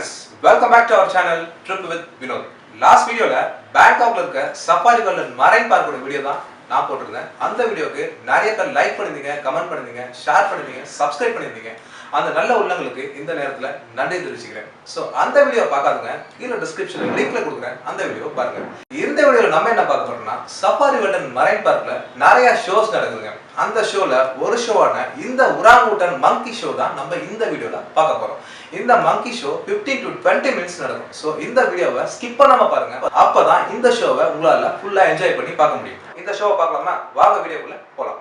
friends, welcome back to our channel Trip with Vinoth. Last video la Bangkok la irukka Safari Garden Marine Park oda video da நான் போட்டுருந்தேன். அந்த வீடியோக்கு நிறைய பேர் லைக் பண்ணிருந்தீங்க, கமெண்ட் பண்ணிருந்தீங்க, ஷேர் பண்ணிருந்தீங்க, சப்ஸ்கிரைப் பண்ணிருந்தீங்க. அந்த நல்ல உள்ளங்களுக்கு இந்த நேரத்துல நன்றி தெரிவிச்சுக்கிறேன். சோ அந்த வீடியோ பார்க்காதவங்க கீழ டிஸ்கிரிப்ஷன்ல லிங்க்ல கொடுக்குறேன். அந்த வீடியோ பாருங்க. இந்த வீடியோல நம்ம என்ன பார்க்க போறோம்னா சஃபாரி கார்டன் மரைன் பார்க்ல நிறைய ஷோஸ் நடக்குதுங்க. அந்த ஷோல ஒரு ஷோவான இந்த Orangutan Monkey ஷோ தான் நம்ம இந்த வீடியோல பார்க்க போறோம். இந்த Monkey ஷோ 15 to 20 மினிட்ஸ் நடக்கும். சோ இந்த வீடியோவை ஸ்கிப் பண்ணாம பாருங்க. அப்பதான் இந்த ஷோவை உங்களால ஃபுல்லா என்ஜாய் பண்ணி பார்க்க முடியும். இந்த ஷோவை பார்க்கலாமா? வாங்க வீடியோக்குள்ள போலாம்.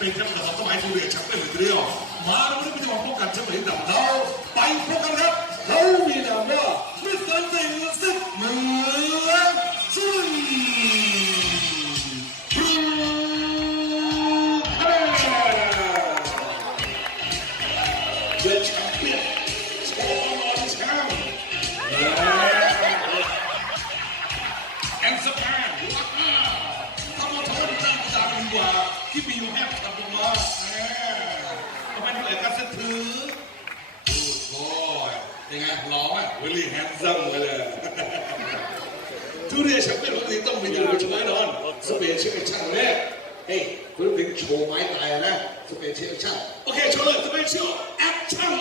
เป็นครับแต่สมัยดูเรียนชักเป็นเรื่องมาแล้วไม่ได้มาป้องกันจะไม่ดับเราไปพบกันครับเรามีนามว่ามิสเตอร์สิงห์สิบเมืองซึ่งเดอะแชมเปี้ยนโชว์แชมป์แอนด์สแปนทำมาทนตั้งใจดีกว่าที่มีอยู่แค่ทำมาทำไมถึงเหลือกันสักถือโอ้ยยังไงร้องอ่ะวิลลี่แฮนซัมเลยทุเรียนฉันเป็นคนที่ต้องมีอยู่ช่วยนอนสเปเชียลชั่นแรกเฮ้ยคุณเป็นโชว์ไม้ตายนะสเปเชียลชั่นโอเคโชว์เลยสเปเชียลแอคชั่น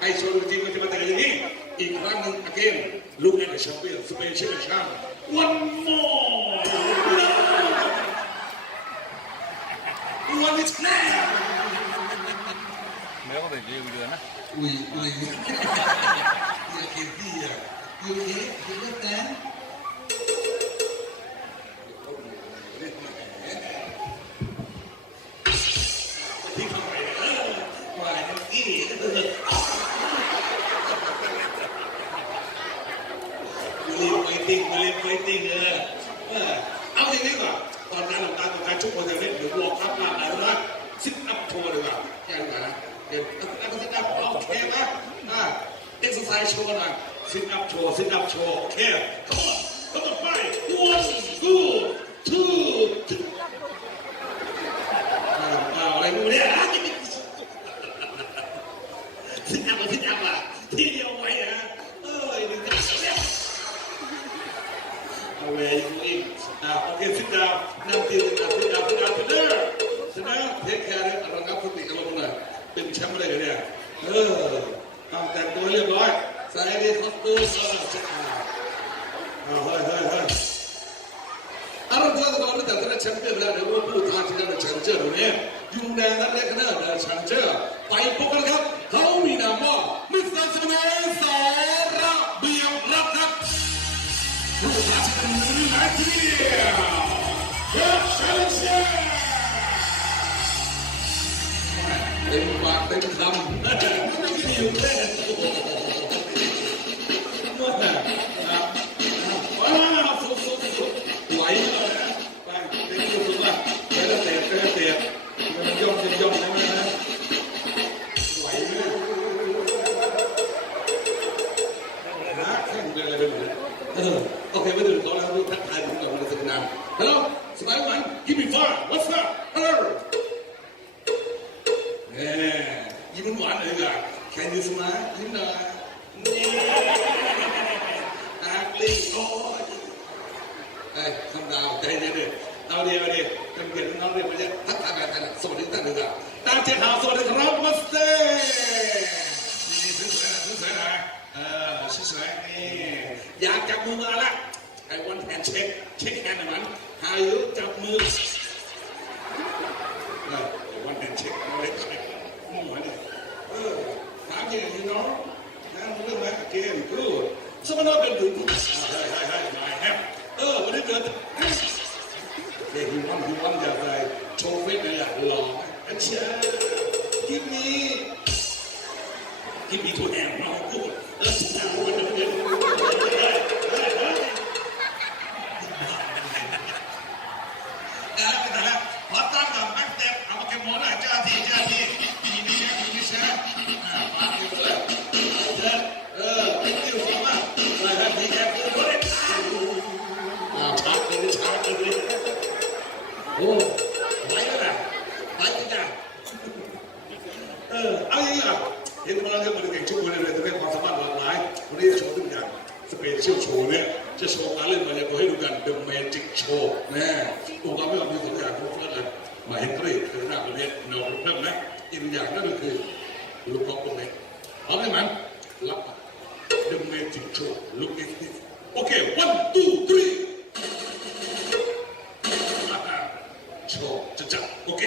ไอโชว์จริงมันจะมาแต่อย่างนี้อีกครั้งหนึ่ง again look at the champion special champ one more one is clear ไม่ต้องไปยืมเดือนนะอุ้ยอย่าเก็บดีอ่ะอยู่เอ๊ะอยู่เล่นแดนที่เข้าไปมาอีมาเล่นไฟติ้งเอาอย่างนี้ก่อนตอนนั้นตอนการชกคนจะเล่นหรือวอร์มอัพมาไหนนะซิทอัพโชว์ดีกว่าแค่ไหนนะเดี๋ยวซิทอัพโอเคนะเอ็กซ์ไซส์โชว์หน่อยซิทอัพโชว์โอเคเข้ามาแล้วต่อไป one two two อะไรพวกนี้ซิทอัพอ่ะที่เดียวไว้ฮะWhere you in? Okay, sit down. Now, sit down. Sit down. Take care. ระงับสติอารมณ์หน่อยเป็นแชมป์อะไรกันเนี่ยแต่งตัวเรียบร้อยใส่ดีคอสตูมเฮ้ยเราตัวตอนนี้แต่ละแชมป์เปี้ยนแล้วเดี๋ยวว่าผู้ท้าชิงกันแชมป์เจอตรงนี้ยุงแดงนั่นเล็กขนาดแชมป์เจอไปพบกันครับเขามีนามว่ามิสเตอร์สเนย์สระเบียงรักครับผู้ท้าชิงกันมือหลายทีเฮ้ยเชลซีเต็มปากเต็มคำที่อยู่แค่ไหวเลยนะไปเต็มสุดละเตะมันย่อมนะไหวเลยนะแข่งเป็นอะไรเป็นโอเคไม่ถึงตอนแล้วรู้ทักทายผมกับมันสักนานฮัลโหลสบายไหม Give me fire What's up Hello ยิ้มหวานเลยอ่ะ Can you smile ยิ้มหน่อยUgly โอ้ยคำดาวใจเย็นๆเอาดีเป็นเกียรติน้องเรียนมาเนี่ยทักทายกันสวัสดีท่านด้วยกันตามเจ้าข่าวสวัสดีครับมาสเต้นี่สวยนี่อยากจับมือมาละไอ้วันแฮนด์เช็คแฮนด์หน่อยมันหาอยู่จับมือวันแฮนด์เช็คอะไรมั่วเนี่ยถามยังไงน้องนะเรื่องแม็กเกมกูสมมติว่าเป็นดูกูให้มาแฮมวันนี้เกิดเด็กหิววันอยากอะไรโชว์เฟซเนี่ยอยากลองอันเชื่อgive me to him น้องกูพอตั้งกับแม็กเต็มเอามาเก็บหมดเลยเจ้าที่ เอาอย่างนี้ล่ะเห็นมาแล้วก็มันเก่งชุดคนเลยจะได้ความสามารถหลากหลายวันนี้โชว์ทุกอย่างสเปเชียลโชว์เนี่ยจะโชว์การเล่นมายากลให้ดูกัน The Magic Show แน่ตัวการไม่ออกมีสองอย่างทุกคนเลยมาเห็นก็ได้คือหน้าประเทศนอกเพิ่มนะอีกอย่างนั่นก็คือลูกกอล์ฟตรงนี้เอาได้ไหมรับ The Magic Show look at this โอเค one two three โชว์จะจับโอเค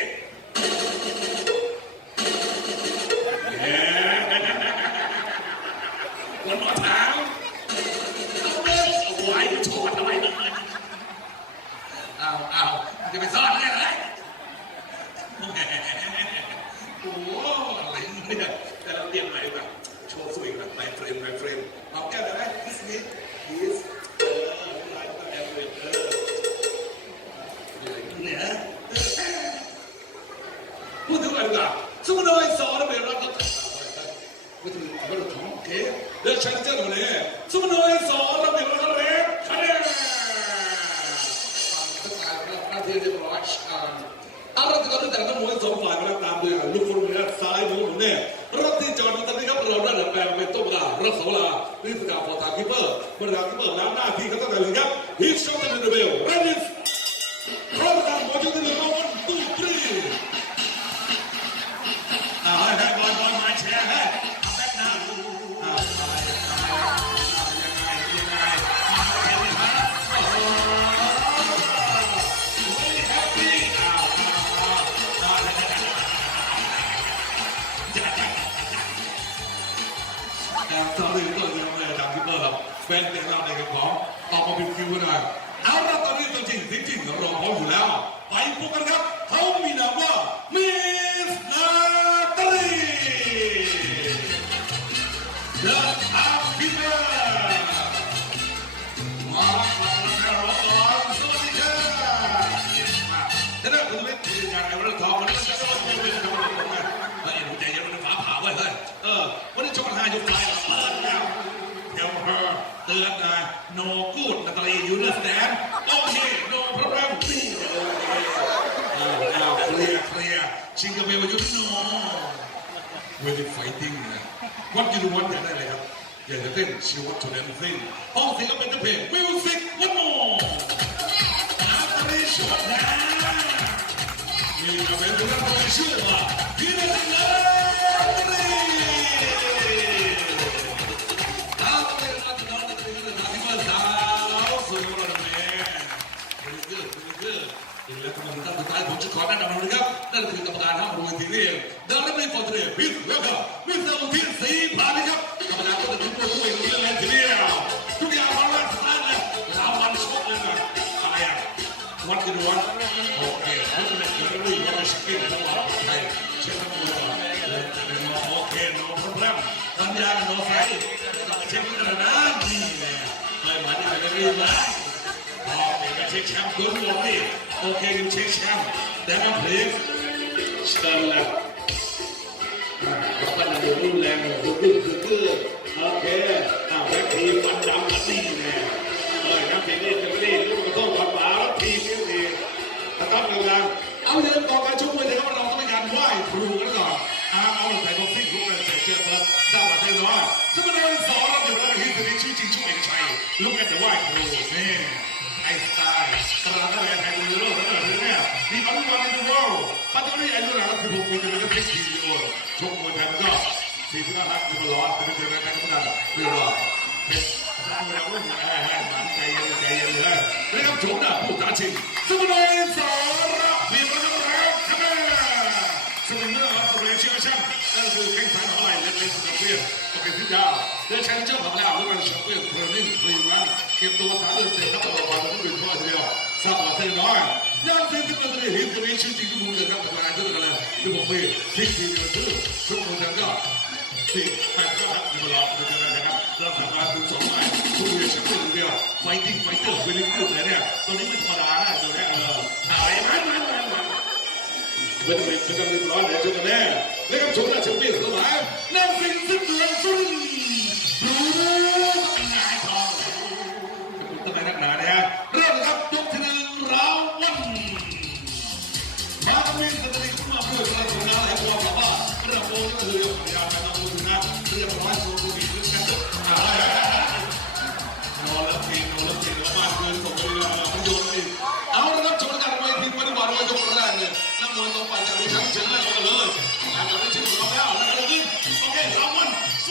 วันหมอถามเอาไว้โชว์ทำไมนะเอาจะไปซ่อนอะไรโอ้อะไรเนี่ยแต่เราเตรียมอะไรแบบโชว์สวยแบบไลฟ์เฟรมเอาแก้ได้ไหม this เนี่ยพูดถึงอะไรกันสมมติว่าสอนเราไปรับก็จะมีอะไรของโอเคเดี๋ยวฉันจะดูเนี่ยสมมติว่าสอนเราไปรับเล็กคะแนนหน้าที่เรียบร้อยเอาเราจะก็รู้จักทั้งหมดสองฝ่ายมาตามด้วยลูกคนนี้ซ้ายมือผมเนี่ยรถที่จอดอยู่ตรงนี้ครับเราได้ดัดแปลงเป็นโต๊ะเวลารับเสาเวลานี่คือการพอทางคิปเปอร์บริการคิปเปอร์ล้างหน้าที่เขาตั้งแต่เลยครับ He's shot in the bell ready พร้อมกันหมดจุดที่หนึ่งone two three ให้บอลมาแชร์ให้เอาแบ็คน้ำยังไงมาเห็นไหมครับโอ้โหแฮปปี้ตอนนี้ก็ยังไม่ได้ทำคิปเปอร์ครับแฟนเตะเราในกระป๋องออกมาเป็นคิวหน่อยเอาละตอนนี้ตัวจริงจริงเราพร้อมอยู่แล้วไปพบกันครับเขามีนามว่ามิสนาตาลีเดอะอาร์คิเปอร์มาแล้วร้อนสวัสดีครับท่านผู้ชมที่การเอาเรื่องทองวันนี้จะต้องเป็นเรื่องของมันเฮ้ยหัวใจยังเป็นฟ้าผ่าไว้เฮ้ยวันนี้ชกกัน5 ยกท้ายเปิดแล้วเดี๋ยวเตือนนะโนกูดนาตาลียูเนสแตนโอเคโนพระรามตีเคลียร์ชิงกับเบลยุทธ์โนเวทีไฟติ้งนะวัดยูนิวันอยากได้อะไรครับอยากจะเต้นชิวทูเดนซิ่งห้องศิลปินเพลงมิวสิกวันโมนาตาลีชอบนะมีกับเบลยุทธ์เราชื่อว่าพีเดนนาตาลีและกรรมการสุดท้ายผมจะขอแนะนำนะครับนั่นคือกรรมการทั้งบริเวณที่นี่ดังนั้นไม่พอใจพิษแล้วก็มิสเตอร์ที่สีผ่านนะครับกรรมการก็จะถึงตัวผู้เองเรื่องแรกทีเดียวทุกอย่างพร้อมแล้วสตาร์ทเลยเราวันชกเลยนะอะไรอ่ะวัดกันวันโอเคเขาจะเป็นเรื่องว่าเราสกิลทั้งหมดไทยเช็คทั้งหมดโอเคโน้ตพร้อมสัญญาณโน้ตไฟต้องเช็คกันนะนี่แหละเลยมาที่ไหนก็รีบมาเช็คแชมป์คุณหมดนี่โอเคคุณเช็คแชมป์แต่มาเพลงเชิญแล้วก็จะดูรุนแรงดูโอเคแบ็คทีมฟันดำกันนี่แน่น้ำเสียนี่จะไม่ได้ลูกกระโดดขับป่าแล้วทีนี่ดีถ้าต้องเรื่องเอาเรื่องก่อนการชกมวยเลยครับเราต้องมีการไหว้ครูกันก่อนเอาใส่บ็อกซิ่งลูกเลยใส่เชือกแล้วทราบว่าได้น้อยสมมติว่าสองเราอยู่แล้วที่จะมีชื่อจริงชื่อเอกชัยลูกกันแต่ไหว้ครูนี่ไอ้สไตล์ตลาดนักเรียนไทยดูโลกทั้งหมดเลยเนี่ยมีบางวันในโลกปัจจุบันอายุหลัง16 ปีจะเป็นเทคนิคโอนชกมวยไทยก็45 นัดคือร้อนเป็นเรื่องการทุกอย่างเรื่องว่าเป็นเราเรื่องมันใจเย็นเลยนะครับชมหน้าผู้ท้าชิงสมุทรสาครมีประกันแล้วคะแนนสมุทรเมื่อรับตัวเองเชื่อช่างนั่นคือแข่งขันของอะไรเล็กๆของเพื่อนโอเคที่ดาวเดือดชันเจ้าของดาวหรือว่าแชมเปี้ยนเพลนิ่งพรีวันเก็บตัว3 เดือนเต็มครับต่อมาต้องเป็นพ่อเดียวทราบว่าเส้นน้อยย่างเส้นที่มันจะเห็นตัวนี้ชื่อจริงที่มึงจะครับทำงานด้วยกันเลยที่ผมมีทิ้งทีเดียวชื่อทุกคนก็8 ครับมีเวลาเป็นกันนะครับเราสามารถดู2 หมายทุกเรื่องแชมเปี้ยนเดียวไฟติ้งไฟเตอร์เวลิกูดเลยเนี่ยตัวนี้ไม่ธรรมดานะตัวนี้อะไรมันเป็นการเรียบร้อยเลยจุดแรกแล้วก็ชมหน้าแชมเปี้ยนสมัยนั่นสิ่งที่เดือดสุดดูงานทองตั้งแต่นักหนาเนี่ยฮะเริ่มครับยกที่1ราววันมาตรงนี้สตรีขึ้นมาเพื่อการทำงานให้พวกเราว่าเริ่ม นก็คือพยายามไม่ต้องพูดถึงนะเรียบร้อยโซนดูดีขึ้นกันนอนแล้วกินแล้วบ้านเงินส่งไปมันโยนอีกเอาละครับชมกันไปทีมวันนี้วันยกแรกเลยนักมวยต่อไปจะมีทั้งเชิงแรกกันเลยการจะได้ชิงของแล้วนะครับโอเครางวัลไฟ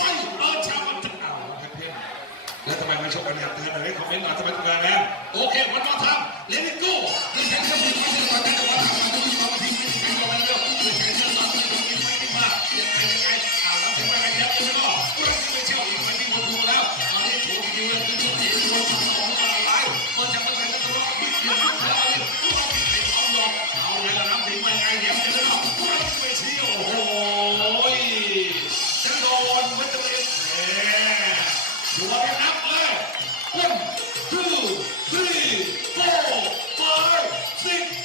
แชมป์แล้วทำไมไม่ชกกันเนี่ยเตือนหน่อยคอมเมนต์มาทำไมถึงกันนะโอเควันมาทำเลนิโก้นี่แข่งกันที่ที่มากันว่าทำที่บางทีไม่แข่งกันแล้วไม่แข่งกันแล้วไม่มายังไงเอาแล้วถึงมากันแล้วใช่ไหมก็ไม่เชื่ออีกคนที่มาดูแล้วตอนนี้ถูกยิงเลยคือถูกยิงโดนของอะไรมันจะมาเป็นตัวบิ๊กยูทูบแล้วนี่พวกเราไม่เอาหรอกเอาเลยละน้ำถึงมาไงเดี๋ยวจะได้พวกเราไม่เชื่อโอ้โหจะโดนมันจะเป็นหัวนับเลย 1 2 3 4 5 6 7 8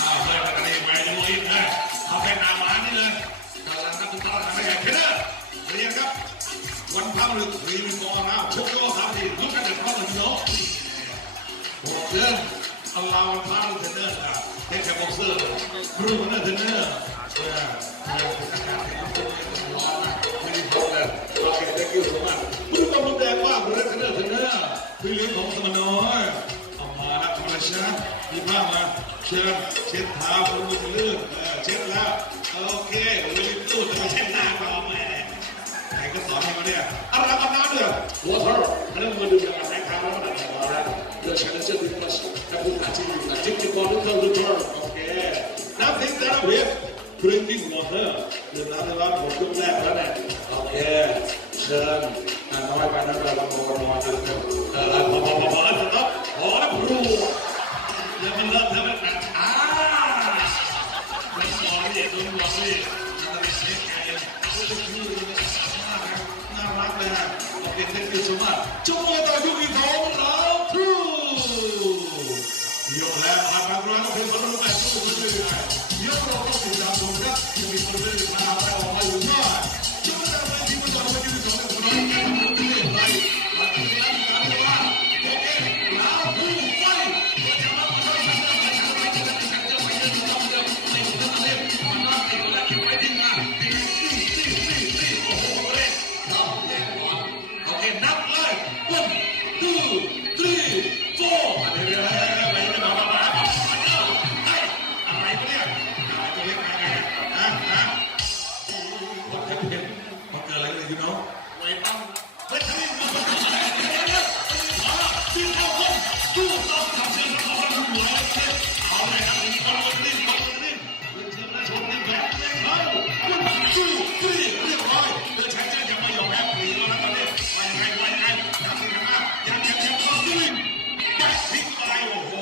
เอาเลยมากันเองไปดูอีกนะเอาแค่นามานี่เลยกำลังนับตุ้งต่อไม่ใช่เพื่อนเรียนครับวันพระฤหัสรีวิวก่อนนะชกก็สามทีลุกกันเด็ดพร้อมกันเนาะบอกเรื่องเอาเราพระฤหัสเทรนเนอร์นะเทคบ็อกเซอร์รู้มันเทรนเนอร์โอเค thank you so much ผู้กำกับแดงว่าบริษัทเทรนเนอร์พี่เลี้ยงของสมน้อยเอามาแล้วมาเช็ดมีผ้ามาเช็ดเท้าคนมือลื่นเช็ดแล้วโอเคเลยตู้จะมาเช็ดหน้าเขาแม่ใครก็สอนให้มาเนี่ยอะไรกันน้ำเนี่ย water อันนี้มาดูอย่างไรครับแล้วมันอะไรมาแล้วเรื่องฉันจะดูมาถ้าพูดหาที่อยู่นะจิ๊กจิ๊กบอลต้อง return โอเคน้ำทิ้งแต่ละเว็บ drinking water ดื่มน้ำในบ้านผมช่วงแรกแล้วเนี่ยโอเคเชิญน้อยไปนั่นเราลองนอนดูพอแล้วครับพอแล้วครูอย่ามันเลิกแล้วมันไม่พอนี่โดนหลอกนี่จะไปเช็คไงน่ารักเลยนะโอเคเทคนิคสมบัติช่วยต่อยุคอีกของเราครูยกแล้วผ่านมาครั้งที่คนรู้แบบสู้เลยยกเราต้องติดตามชมครับยังมีคนเล่นพาไปออกมาอยู่ด้วยช่วยต่อไปที่มันจะมาอยู่สองคนนี้กันเรื่อยๆไปมาถึงแล้วกันว่าโอเคแล้วผู้ไฟจะมาพูดกันนับเลย 1 2 3 4อะไรเนี่ยอะไรเนี่ยตัวเล็กมาไงบอกให้เป็นมันเกิดอะไรเลยyou know ไม่ต้องไม่ทำให้มันเป็นอะไรเนี่ยที่เขาคนตู้เราทำเรื่องของเราอยู่แล้วเอาเลยครับเอาเลยรีบเชื่อนะชมรีบแบบเอาตู้เรียบร้อยเดินใช้เจ้าจะไม่ยอมแพ้ปรีแล้วนะตอนนี้ไว้ไงทำสิครับยังต้องวิ่งแบ็คพลิกไปโอ้โห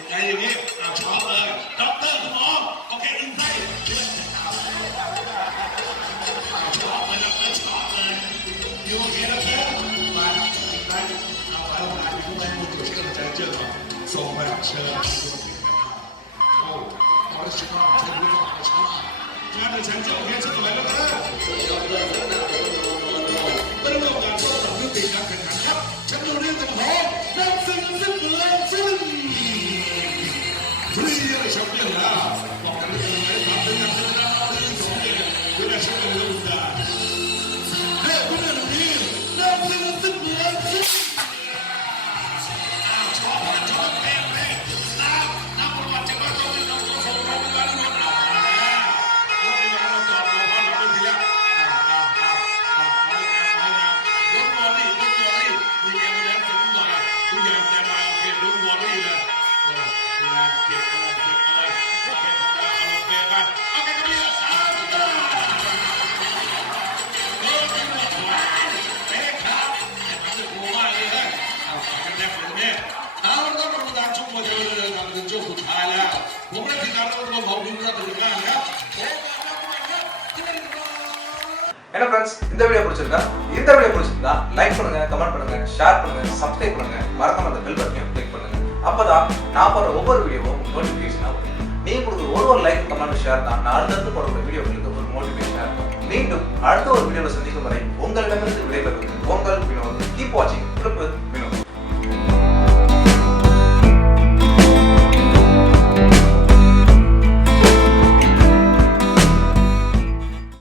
ยังไงอย่างนี้ช็อตเลยด็อกเตอร์คุณหมอโอเคอินไซด์ช็อตเลยอยู่โอเคแล้วเพื่อนมาได้เอาไปทำงานที่ไม่พูดถึงเชื่อใจเชื่อหรอส่งไปเชิญโอ้เอาไปชิมว่าเชิญผู้ฟังมาชิมงานในชั้นเจ้าโอเคฉันไหวแล้วนะก็ได้ร่วมงานก็ต้องยุติการแข่งขันครับฉันดูเรื่องต่างๆนักสิ่งที่เหมือนซึ่งฟรีเลยชมเยอะแล้วบอกกันเรื่องอะไรทำเป็นการเดินหน้าเรื่องสองเรื่องเวลาฉันเป็นเรื่องได้เฮ้ยคุณเรื่องนี้นักสิ่งที่เหมือนซึ่งชอบแพ้น้ำประวัติจะมาต้องเป็นน้ำส่งโรงพยาบาลหมดเราจอดเราพอเราเป็นทีละรถวอรี่มีแอมบูเลนซ์ถึงหน่อยผู้ใหญ่แต่มาโอเครถวอรี่เลยเก็บอะไรโอเคเอาลงไปไปโอเคก็มีสามตัวเฮ้ยเป็นหมดหวานเป๊ะครับทำให้กลัวมากเลยนะเอาฝากกันแน่คนนี้เอาแล้วก็มาตามช่วงวันที่เราเดินทางถึงช่วงสุดท้ายแล้วผมได้ติดตามรับชมของคุณรับถึงบ้านนะครับஎன்ன ஃப்ரெண்ட்ஸ் இந்த வீடியோ பிடிச்சிருந்தா லைக் பண்ணுங்க கமெண்ட் பண்ணுங்க ஷேர் பண்ணுங்க சப்ஸ்கிரைப் பண்ணுங்க மறக்காம அந்த பெல் பட்டனையும் கிளிக் பண்ணுங்க அப்பதான் நான் போடுற ஒவ்வொரு வீடியோவும் நோட்டிபிகேஷனா வரும் நீங்க கொடுக்குற ஒரு லைக் கமெண்ட் ஷேர் தான் நான் அடுத்தடுத்து போடுற வீடியோங்களுக்கு ஒரு மோட்டிவேஷனா இருக்கும் மீண்டும் அடுத்த ஒரு வீடியோவில் சந்திக்கும் வரை உங்களிடமிருந்து விடைபெறுவது உங்கள்